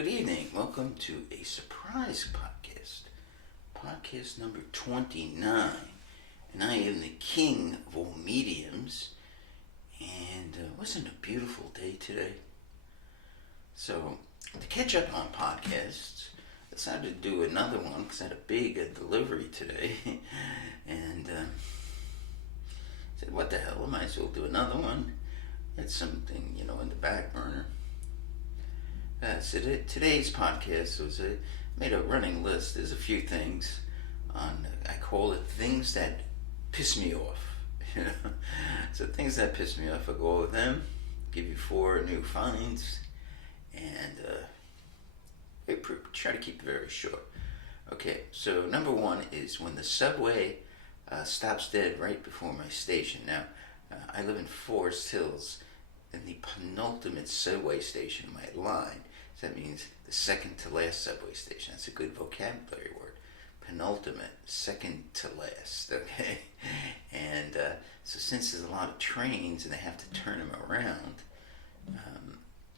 Good evening. Welcome to a surprise podcast number 29. And I am the king of all mediums. And wasn't it a beautiful day today? So, to catch up on podcasts, I decided to do another one because I had a big delivery today. and said, what the hell, I might as well do another one. Had something, in the back burner. So today's podcast was made a running list. There's a few things I call it things that piss me off. So things that piss me off, I go over them, give you 4 new finds, and try to keep it very short. Okay, so number 1 is when the subway stops dead right before my station. Now, I live in Forest Hills, in the penultimate subway station in my line. So that means the second to last subway station. That's a good vocabulary word. Penultimate, second to last, okay? And so since there's a lot of trains and they have to turn them around,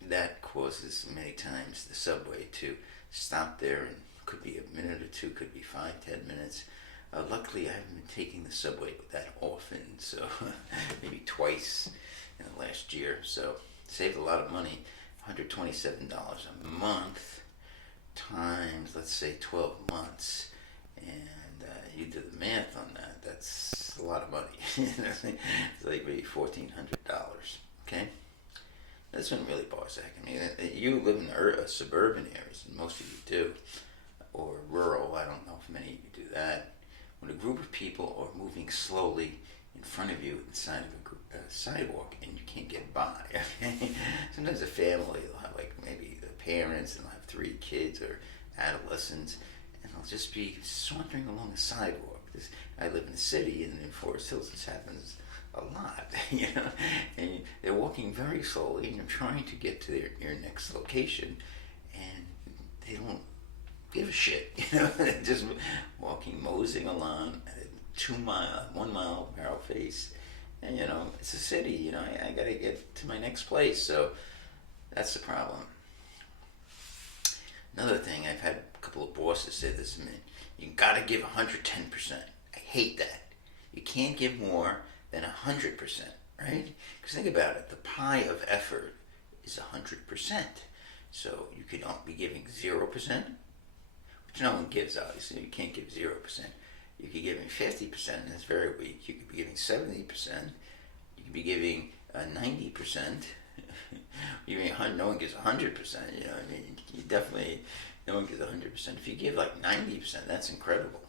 that causes many times the subway to stop there, and could be a minute or two, could be 5-10 minutes. Luckily, I haven't been taking the subway that often, so maybe twice in the last year. So saved a lot of money, $127 a month times, let's say, 12 months. And you do the math on that, that's a lot of money. It's like maybe $1,400, okay? This one really bothers the heck. I mean, you live in suburban areas, and most of you do, or rural. I don't know if many of you do that. When a group of people are moving slowly in front of you inside of a sidewalk and you can't get by, okay? Sometimes a family will have, like, maybe the parents, and they'll have 3 kids or adolescents, and they'll just be sauntering along the sidewalk. I live in the city, and in Forest Hills this happens a lot, and they're walking very slowly, and you're trying to get to your next location, and they don't give a shit, they're just walking, moseying along at a 1 mile barrel pace, and it's a city, I gotta get to my next place, so that's the problem. Another thing, I've had a couple of bosses say this to me, you gotta give 110%. I hate that. You can't give more than 100%, right? Because think about it, the pie of effort is 100%. So you could be giving 0%, which no one gives, obviously. You can't give 0%. You could be giving 50%, and that's very weak. You could be giving 70%. You could be giving 90%. No one gives 100%, you definitely, no one gives 100%. If you give like 90%, that's incredible.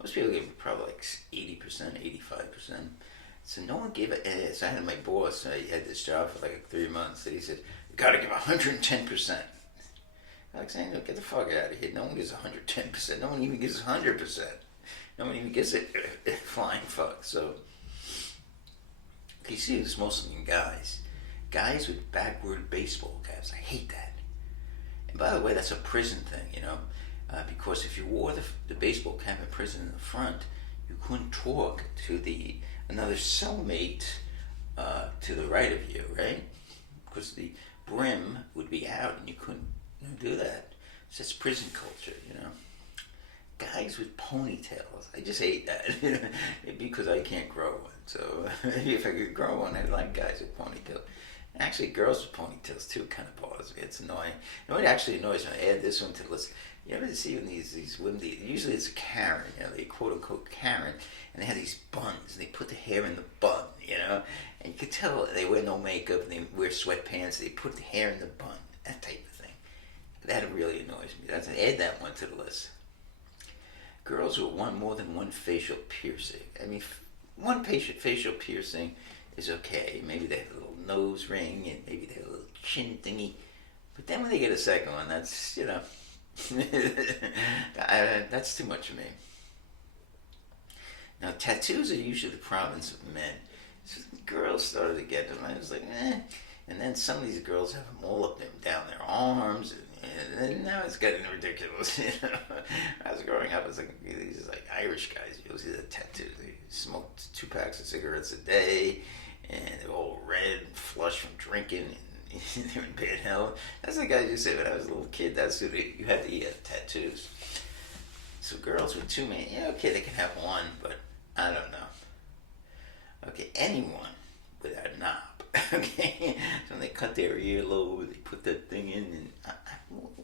Most people give probably like 80%, 85%. So no one gave it. So I had my boss, he had this job for like 3 months, and he said, you gotta give 110%. Alexander, get the fuck out of here. No one gives 110%. No one even gives 100%. No one even gives it flying fuck. So, you see this mostly in guys. Guys with backward baseball caps. I hate that. And by the way, that's a prison thing, because if you wore the baseball cap in prison in the front, you couldn't talk to another cellmate to the right of you, right? Because the brim would be out and you couldn't do that. It's just prison culture, Guys with ponytails, I just hate that, because I can't grow one. So maybe if I could grow one, I'd like guys with ponytails. Actually, girls with ponytails too kind of bothers me. It's annoying. It actually annoys me. I add this one to the list. You ever see when these women, usually it's a Karen, they quote unquote Karen, and they have these buns, and they put the hair in the bun, and you could tell they wear no makeup, and they wear sweatpants, they put the hair in the bun, that type of thing. That really annoys me. Add that one to the list. Girls who want more than one facial piercing. I mean, one facial piercing is okay. Maybe they have a little nose ring, and maybe they have a little chin thingy. But then when they get a second one, that's, that's too much for me. Now, tattoos are usually the province of men. So girls started to get them. I was like, eh. And then some of these girls have them all up and down their arms, and now it's getting ridiculous. I was growing up, I was like, these like Irish guys, you'll see the tattoos. They smoked 2 packs of cigarettes a day, and they're all red and flushed from drinking. And, they're in bad health. That's the guys you say when I was a little kid. That's who you had the tattoos. So girls with too many, yeah, okay, they can have one, but I don't know. Okay, anyone without a knob. Okay, so when they cut their earlobe, they put that thing in, and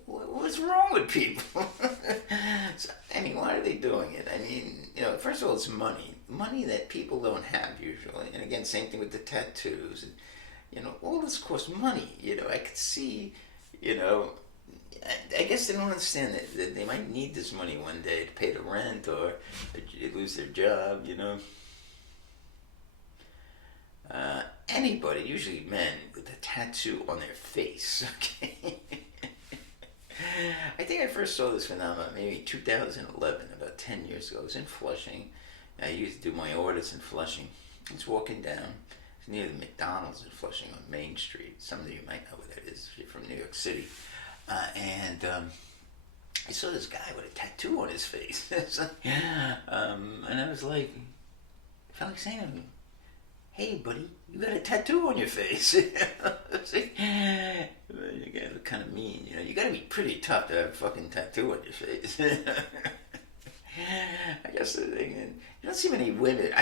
what's wrong with people? So, I mean, why are they doing it? I mean, first of all, it's money that people don't have usually, and again, same thing with the tattoos. And, all this costs money. I could see, I guess they don't understand that they might need this money one day to pay the rent or they lose their job. Anybody, usually men, with a tattoo on their face. Okay. I think I first saw this phenomenon maybe 2011, about 10 years ago. I was in Flushing. I used to do my orders in Flushing. I was walking down. It's near the McDonald's in Flushing on Main Street. Some of you might know what that is if you're from New York City. And I saw this guy with a tattoo on his face. And I was like, I felt like saying to him, "Hey, buddy, you got a tattoo on your face." You gotta look kind of mean. You gotta be pretty tough to have a fucking tattoo on your face. I guess the thing, and you don't see many women.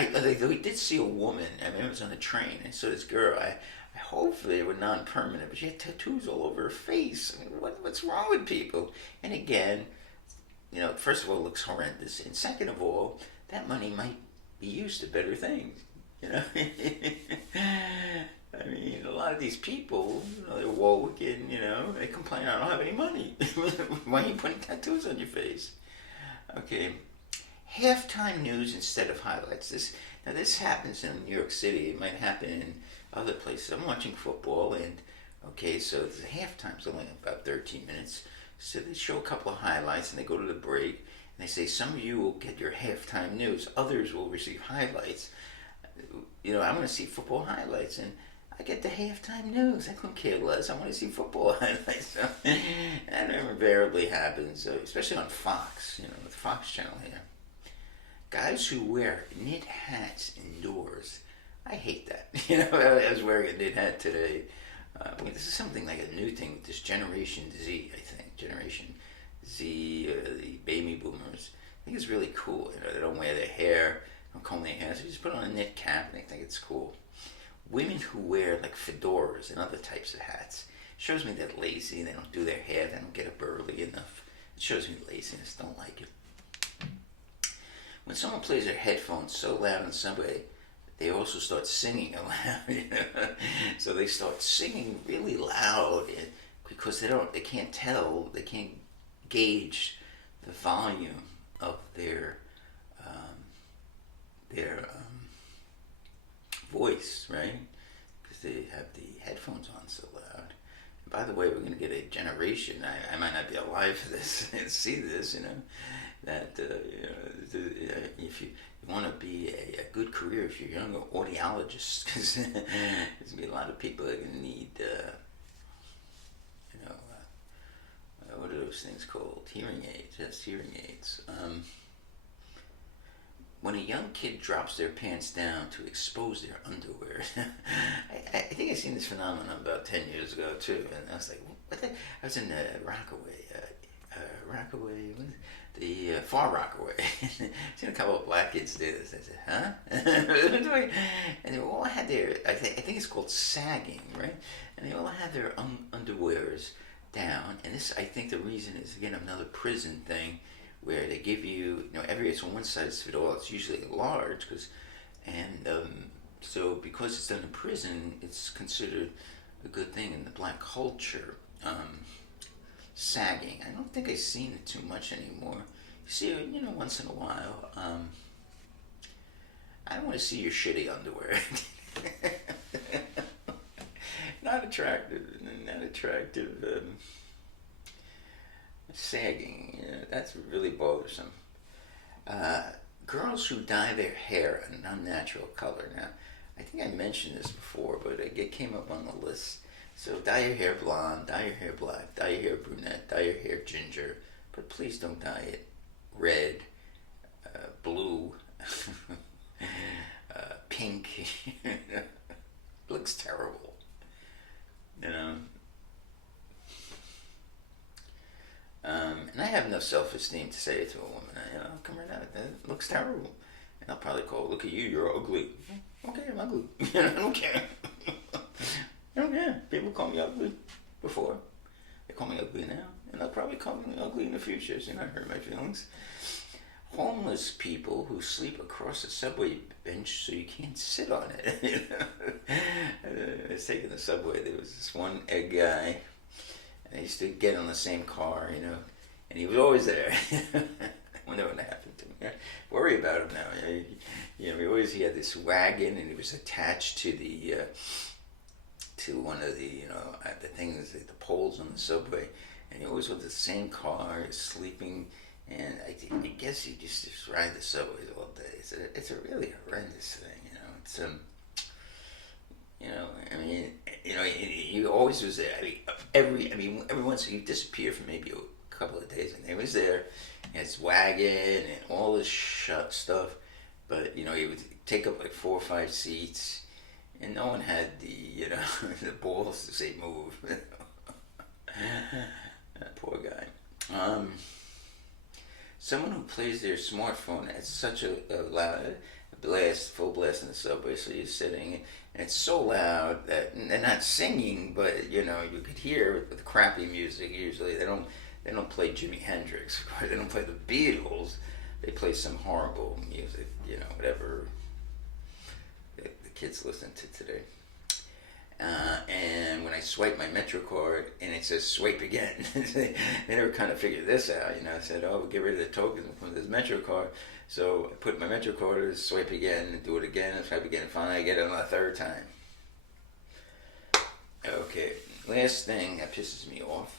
We did see a woman. I mean, I was on a train. I saw this girl. I hopefully they were non-permanent, but she had tattoos all over her face. I mean, what's wrong with people? And again, first of all, it looks horrendous, and second of all, that money might be used to better things. I mean, a lot of these people, they're woke and, they complain, "I don't have any money." Why are you putting tattoos on your face? Okay. Halftime news instead of highlights. This happens in New York City. It might happen in other places. I'm watching football and, okay, so the halftime's only about 13 minutes. So they show a couple of highlights and they go to the break and they say, "Some of you will get your halftime news. Others will receive highlights." I want to see football highlights, and I get the halftime news. I couldn't care less. I want to see football highlights. So, that invariably happens, especially on Fox, with Fox Channel here. Guys who wear knit hats indoors. I hate that. I was wearing a knit hat today. This is something like a new thing with this Generation Z, I think. Generation Z, the baby boomers. I think it's really cool. They don't wear their hair. Don't comb their hair, so just put on a knit cap and they think it's cool. Women who wear like fedoras and other types of hats shows me they're lazy. They don't do their hair. They don't get up early enough. It shows me laziness. Don't like it. When someone plays their headphones so loud in the subway, they also start singing aloud. So they start singing really loud because they can't gauge the volume of their voice, right? Because they have the headphones on so loud. And by the way, we're going to get a generation. I might not be alive for this and see this, that if you want to be a good career, if you're a younger audiologist, because there's going to be a lot of people that are going to need, what are those things called? Hearing aids. Yes, hearing aids. When a young kid drops their pants down to expose their underwear. I think I seen this phenomenon about 10 years ago too, and I was like, what the? I was in Far Rockaway. Seen a couple of black kids do this. I said, huh? And they all had their, I think it's called sagging, right? And they all had their underwears down, and this, I think the reason is, again, another prison thing, where they give you, it's one size fit all. It's usually large, so because it's done in prison, it's considered a good thing in the black culture. Sagging. I don't think I've seen it too much anymore. You see it, once in a while. I don't want to see your shitty underwear. Not attractive. Sagging, that's really bothersome. Girls who dye their hair an unnatural color. Now, I think I mentioned this before, but it came up on the list. So dye your hair blonde, dye your hair black, dye your hair brunette, dye your hair ginger, but please don't dye it red, blue, pink. Looks terrible. You know. And I have enough self-esteem to say to a woman, come right out, that looks terrible. And I'll probably call, look at you, you're ugly. Okay, I'm ugly. I don't care. I don't care. People call me ugly before. They call me ugly now. And they'll probably call me ugly in the future, so you're not hurt my feelings. Homeless people who sleep across the subway bench so you can't sit on it. I was taking the subway. There was this one egg guy. And I used to get on the same car, and he was always there. I wonder what happened to him. I worry about him now. He had this wagon, and it was attached to the to one of the the things, the poles on the subway, and he always with the same car, sleeping. And I guess he just ride the subways all day. It's a really horrendous thing, It's he always was there. Every once he disappeared for maybe a couple of days, and he was there. And his wagon and all this stuff, but he would take up like 4 or 5 seats, and no one had the the balls to say move. That poor guy. Someone who plays their smartphone at such a loud blast, full blast in the subway, so you're sitting, and it's so loud that they're not singing, but you could hear with the crappy music. Usually they don't play Jimi Hendrix, they don't play the Beatles. They play some horrible music, whatever the kids listen to today. And when I swipe my MetroCard and it says swipe again, they never kind of figured this out. I said, oh, we'll get rid of the tokens from this MetroCard. So I put my MetroCard, swipe again, and do it again, and swipe again. Finally, I get it on the third time. Okay, last thing that pisses me off.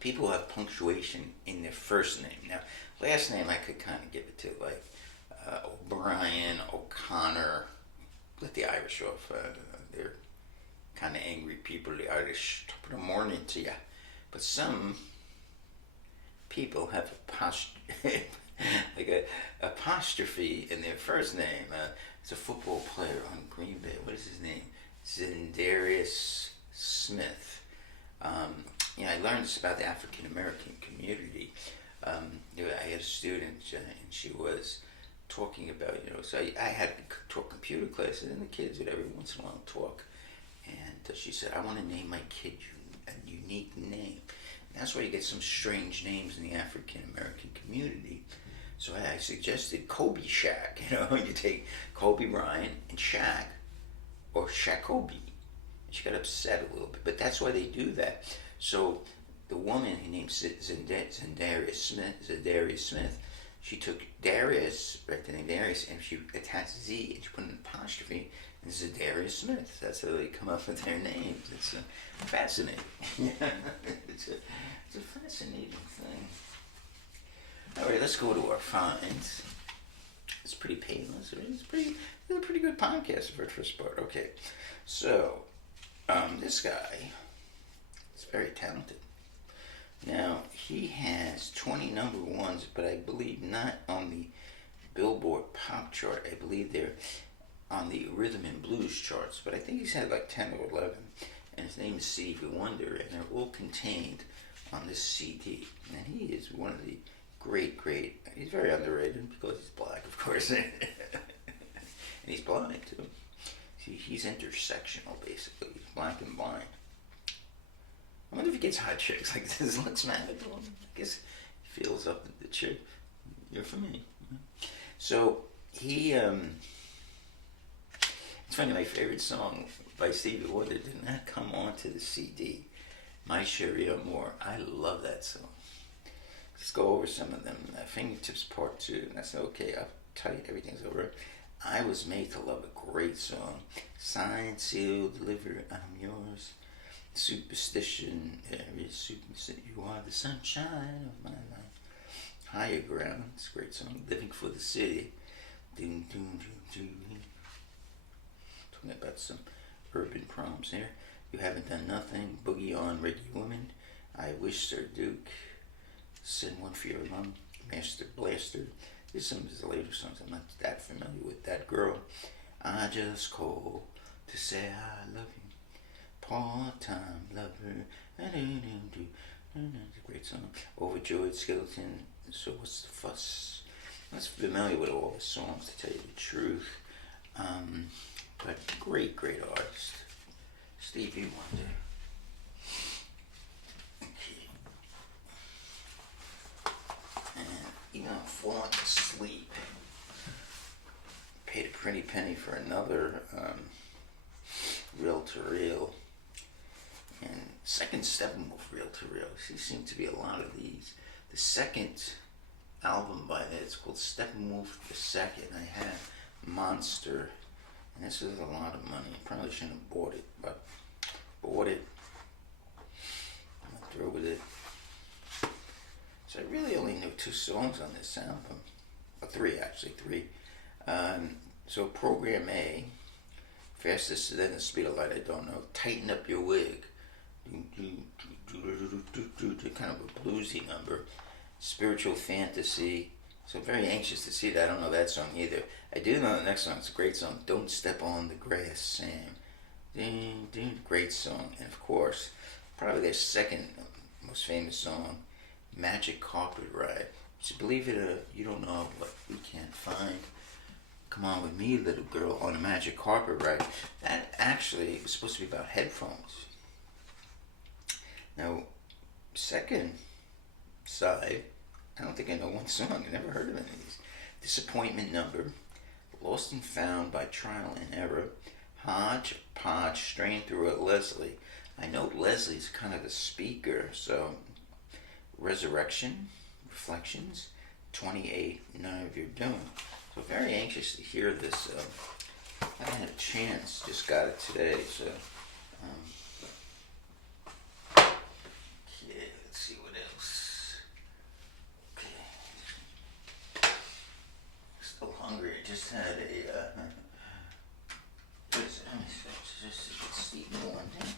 People have punctuation in their first name. Now, last name I could kind of give it to, like O'Brien, O'Connor. Let the Irish off. They're kind of angry people, the Irish. Top of the morning to ya. But some people have like a apostrophe in their first name. It's a football player on Green Bay. What is his name? Zendarius Smith. I learned this about the African American community. I had a student, and she was talking about, so I had talk computer classes, and the kids would every once in a while talk. And she said, I want to name my kid a unique name. And that's why you get some strange names in the African American community. So I suggested Kobe Shaq. You take Kobe Bryant and Shaq, or Shakobe. She got upset a little bit, but that's why they do that. So the woman, her name's Zendarius Smith, she took Darius, right, the name Darius, and she attached Z, and she put an apostrophe, and Zendarius Smith. That's how they come up with their names. It's fascinating. It's a fascinating thing. All right, let's go to our finds. It's pretty painless. It's a pretty good podcast for the first part. Okay, so this guy is very talented. Now, he has 20 number ones, but I believe not on the Billboard Pop chart. I believe they're on the Rhythm and Blues charts, but I think he's had like 10 or 11. And his name is Stevie Wonder, and they're all contained on this CD. And he is one of the great, he's very underrated because he's black, of course. And he's blind, too. See, he's intersectional, basically. He's black and blind. I wonder if he gets hot chicks. Like, does looks matter to him? I guess he feels up the chick. You're for me. So, he, it's funny, my favorite song by Stevie Wonder did not come onto the CD. My Cherie Amour. I love that song. Let's go over some of them. Fingertips Part 2. That's okay. Uptight. Everything's over. I Was Made to Love. A great song. Signed, sealed, delivered. I'm yours. Superstition. You are the sunshine of my life. Higher Ground. It's a great song. Living for the City. Talking about some urban proms here. You Haven't Done Nothing. Boogie On, Reggae Woman. I Wish, Sir Duke. Send One for Your Lung. Master Blaster. There's some of his later songs. I'm not that familiar with. That Girl. I Just Call to Say I Love You. Part-time lover. Great song. Overjoyed skeleton. So what's the fuss? I'm not familiar with all the songs, to tell you the truth. But great artist. Stevie Wonder. Okay. And even I'm falling asleep. Paid a pretty penny for another reel-to-reel. And second Steppenwolf reel-to-reel. There seem to be a lot of these. The second album by that, it's called Steppenwolf the Second. I had Monster, and this is a lot of money. I probably shouldn't have bought it, but bought it. I'm through with it. So I really only know 2 songs on this album. Or 3, actually, 3. So Program A, Fastest Than the Speed of Light, I don't know. Tighten Up Your Wig. Kind of a bluesy number. Spiritual Fantasy. So very anxious to see that. I don't know that song either. I do know the next song. It's a great song. Don't Step on the Grass, Sam. Great song. And of course, probably their second most famous song, Magic Carpet Ride. So believe it or you don't know what we can't find. Come on with me, little girl, on a magic carpet ride. That actually was supposed to be about headphones. Now, second side, I don't think I know one song. I never heard of any of these. Disappointment Number, Lost and Found by Trial and Error, Hodgepodge, Strain Through It, Leslie. I know Leslie's kind of the speaker, so Resurrection, Reflections, 28, None of Your Doing. So very anxious to hear this. I haven't had a chance, just got it today, so okay, let's see what else. Okay, still hungry. I just had a what is it? Let me see. Just a Steve one thing.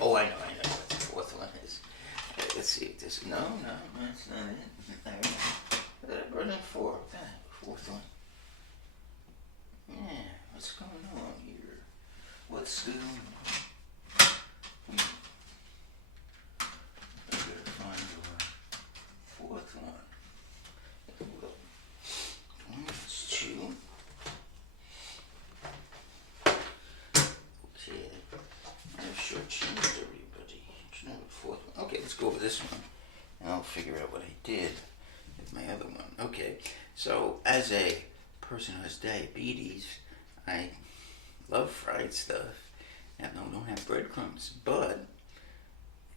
Oh, I know what the 4th one is. Okay, let's see if this. No, that's not it. What did I brought in for? That 4th one. Yeah, what's going on here? What's going on? I gotta find the 4th one. It's 2. Okay, I've shortchanged everybody. The 4th one. Okay, let's go over this one, and I'll figure out what I did with my other one. Okay, so as a person who has diabetes, I love fried stuff. And no, don't have breadcrumbs, but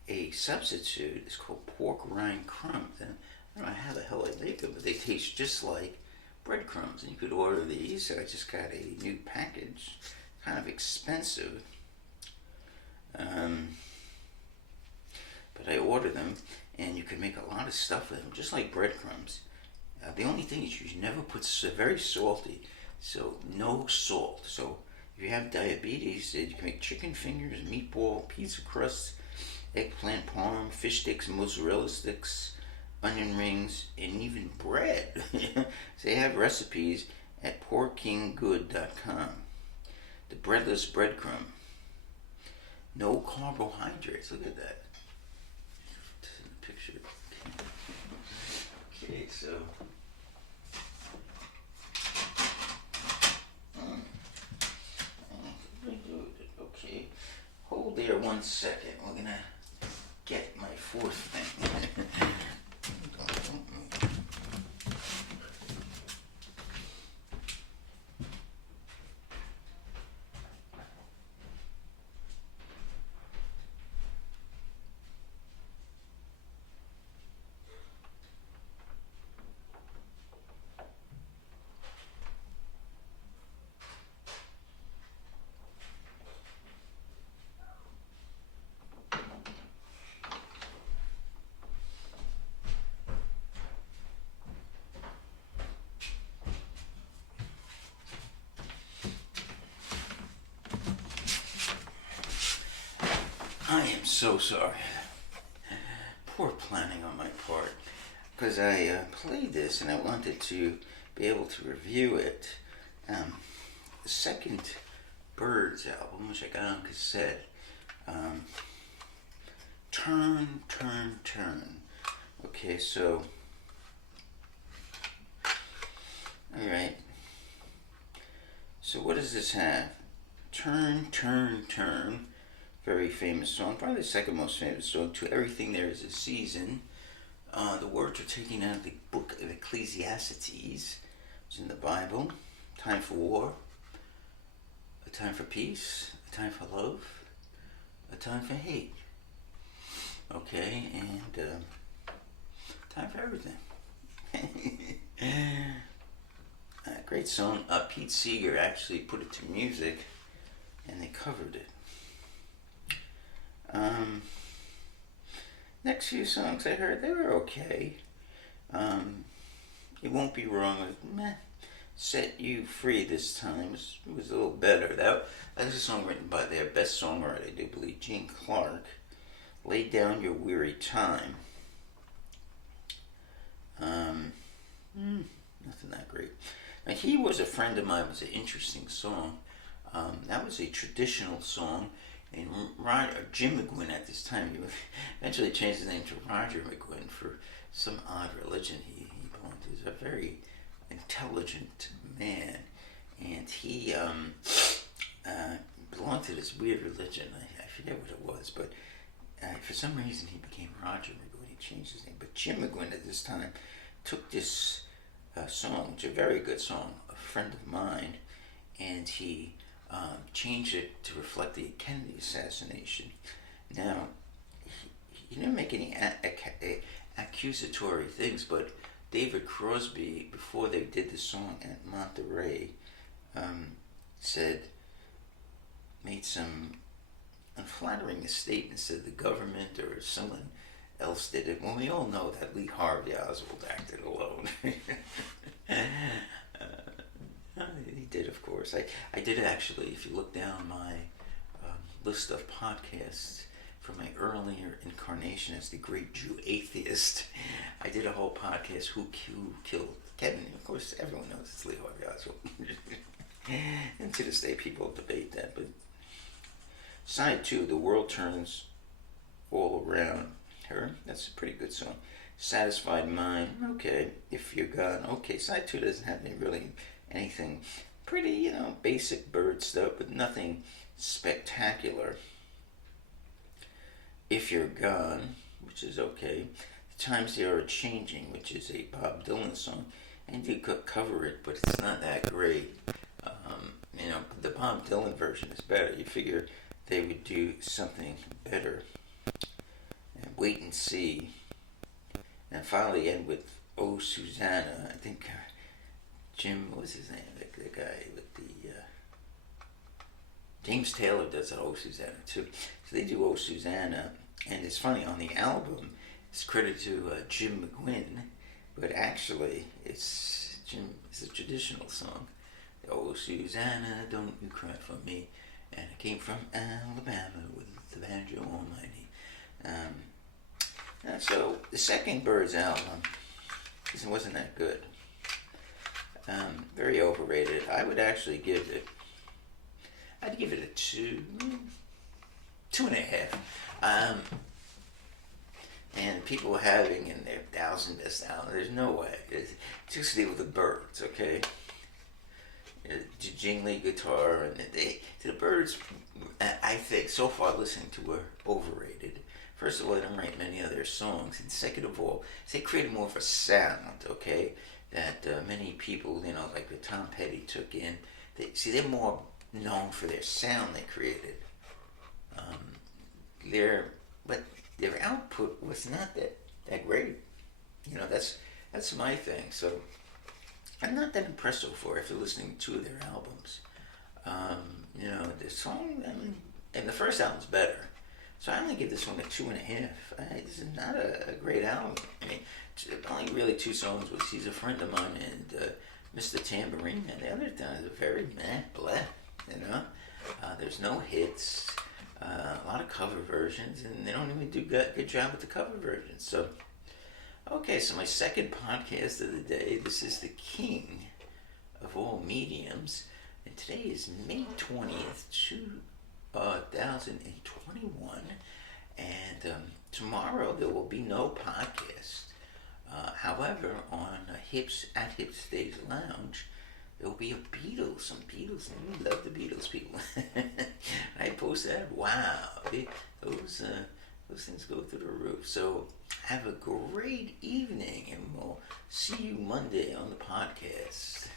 a substitute is called pork rind crumbs. And I don't know how the hell I make them, but they taste just like breadcrumbs. And you could order these. So I just got a new package. Kind of expensive. But I ordered them, and you can make a lot of stuff with them, just like breadcrumbs. The only thing is you never put, very salty, so no salt. So if you have diabetes, you can make chicken fingers, meatball, pizza crust, eggplant parm, fish sticks, mozzarella sticks, onion rings, and even bread. So they have recipes at poorkinggood.com. The breadless breadcrumb. No carbohydrates. Look at that. Picture. Okay, so. Okay. Hold there 1 second. We're gonna get my 4th thing. I am so sorry. Poor planning on my part. Because I played this and I wanted to be able to review it the second Byrds album, which I got on cassette. Um, Turn, Turn, Turn. Okay, so, alright. So what does this have? Turn, Turn, Turn. Very famous song, probably the second most famous song. To Everything There Is a Season. The words are taken out of the book of Ecclesiastes. It's in the Bible. Time for war. A time for peace. A time for love. A time for hate. Okay, and time for everything. Great song. Pete Seeger actually put it to music, and they covered it. Next few songs I heard, they were okay. It Won't Be Wrong with meh. Set You Free this time was a little better. That was a song written by their best songwriter, I do believe, Gene Clark. Lay Down Your Weary Time. Nothing that great. Now, He Was a Friend of Mine was an interesting song. That was a traditional song. And Jim McGuinn at this time, he eventually changed his name to Roger McGuinn for some odd religion he belonged to. He was a very intelligent man, and he belonged to this weird religion. I forget what it was, but for some reason he became Roger McGuinn. He changed his name. But Jim McGuinn at this time took this song, which is a very good song, A Friend of Mine, and he changed it to reflect the Kennedy assassination. Now, he didn't make any accusatory things, but David Crosby, before they did the song at Monterey, made some unflattering statements that the government or someone else did it. Well, we all know that Lee Harvey Oswald acted alone. He did, of course. I did actually, if you look down my list of podcasts from my earlier incarnation as the great Jew atheist, I did a whole podcast, Who Killed Kennedy. Of course, everyone knows it's Lee Harvey Oswald. And to this day, people debate that. But side 2, The World Turns All Around Her. That's a pretty good song. Satisfied Mind. Okay. If You're Gone. Okay. Side 2 doesn't have anything pretty, basic Bird stuff, but nothing spectacular. If You're Gone, which is okay. The Times They Are Changing, which is a Bob Dylan song, and you could cover it, but it's not that great. The Bob Dylan version is better. You figure they would do something better. And Wait and See. And finally end with Oh Susanna. I think Jim, what was his name? The guy with the James Taylor does Oh Susanna too. So they do Oh Susanna, and it's funny, on the album it's credited to Jim McGuinn, but actually it's a traditional song. Oh Susanna, don't you cry for me, and I came from Alabama with the banjo on my knee. So the second Byrds album wasn't that good. Very overrated. I would actually give it. I'd give it a 2.5. And people having in their 1,000 best album, there's no way. It's just deal with the Byrds, okay? Jingly guitar, and the Byrds, I think, so far listening to, were overrated. First of all, they don't write many of their songs, and second of all, they created more of a sound, okay, that many people, like the Tom Petty took in. They're more known for their sound they created. But their output was not that great. That's my thing. So I'm not that impressed so far after listening to 2 of their albums. The song, and the first album's better. So I only give this one a 2.5. This is not a great album. Only really 2 songs was He's a Friend of Mine and Mr. Tambourine Man. The other times are very blah. There's no hits, a lot of cover versions, and they don't even do good job with the cover versions. So, okay, so my second podcast of the day. This is the king of all mediums. And today is May 20th, 2021. And tomorrow there will be no podcast. However, on Hips at Hips Days Lounge, there will be some Beatles, and we love the Beatles, people. I posted that. Wow, those things go through the roof. So have a great evening, and we'll see you Monday on the podcast.